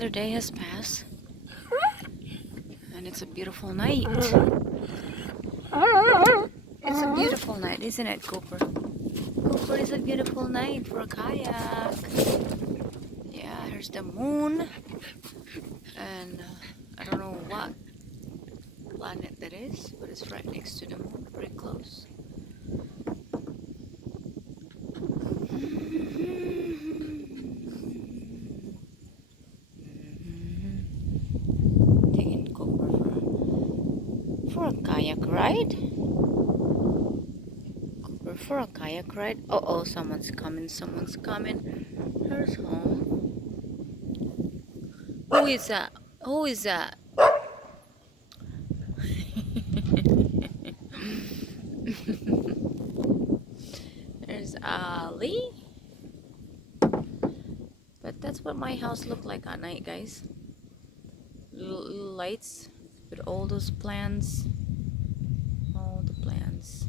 another day has passed, and it's a beautiful night. It's a beautiful night, isn't it, Cooper? Cooper, it's a beautiful night for a kayak. Yeah, here's the moon, and I don't know what planet that is, but it's right next to the moon, very close. Taking Cooper for a kayak ride. Cooper for a kayak ride. Oh, someone's coming. Someone's coming. Here's home. Who is that? Who is that? There's Ali. But that's what my house looked like at night, guys. Little lights with all those plants. All the plants.